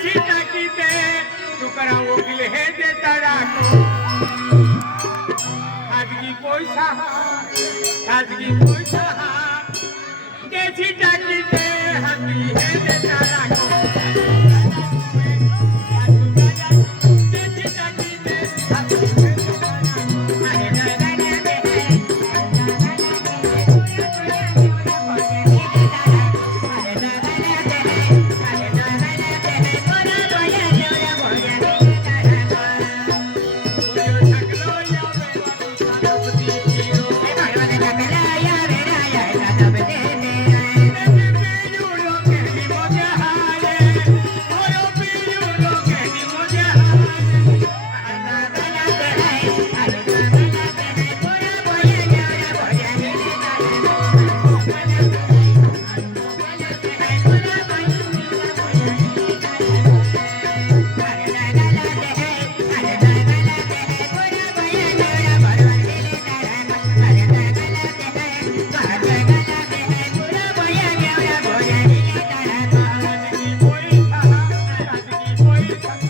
खाजगी पैसा खाजगी पैसा you got me.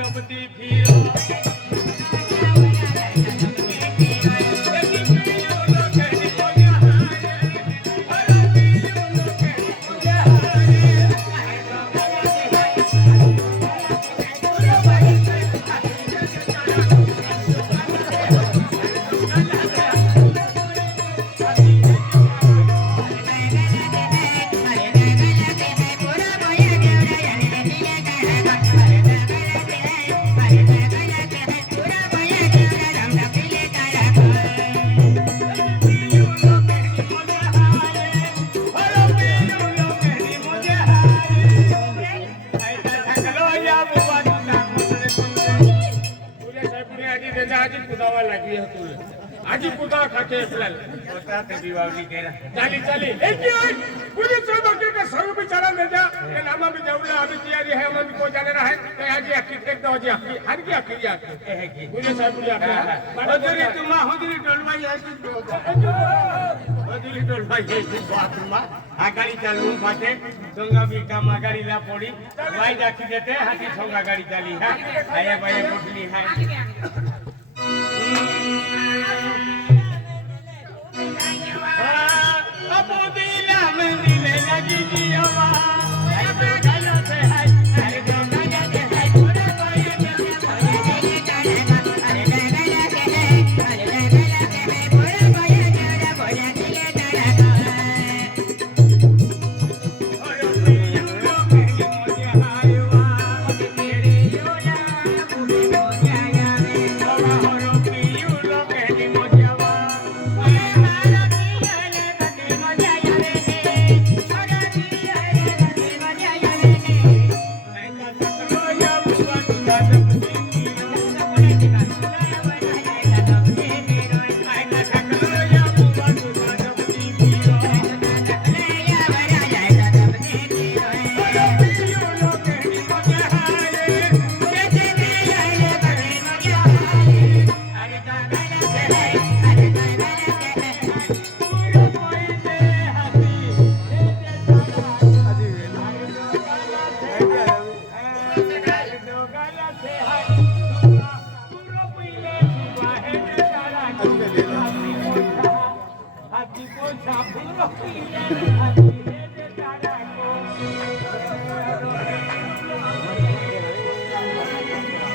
कब दी फिर લાગી હતું આજે પુતા ખાતે ફલાલ પુતા તે દીવાની કેરા ચાલી ચાલી એ કે પુલિસ જો બકે કે સર બિચારા ને જા કે નામા બી જવડે આ બી તૈયારી હે મન કો જાને રહે કે આજે આ કિટ દો જે આખી હર કે આખી જા કે હે કે પુલિસ સાહેબ બોલે આ બદરી તુમા હદરી ટળવાઈ આસી દો બદરી ટળવાઈ હે જી બાથરૂમમાં આગાડી ચાલુ પાટે ડંગા દાખી દેતે હાથી ઠોંગા ગાડી ચાલી હા આયા ભાઈ કુટલી હા ا تو دیام دی لے لگی دیوا وا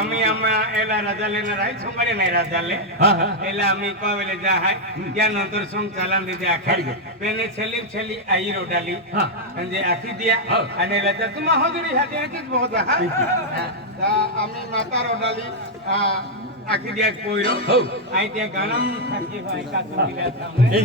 আমি আমরা এলা রাজা লেনা রাই সোমবারে নাই রাজা লে এলা আমি কবেলে যাহাই জ্ঞান দর্শন চালান দিতে আখারি পেনে ছেলি ছেলি আই রোডালি যে আখি দিয়া আনে রাজা তুমি হজুরি হাতে আছিস বহুত আমি মাতা রোডালি আখি দিয়া কইরো আইতে গানম থাকি হয় কাছে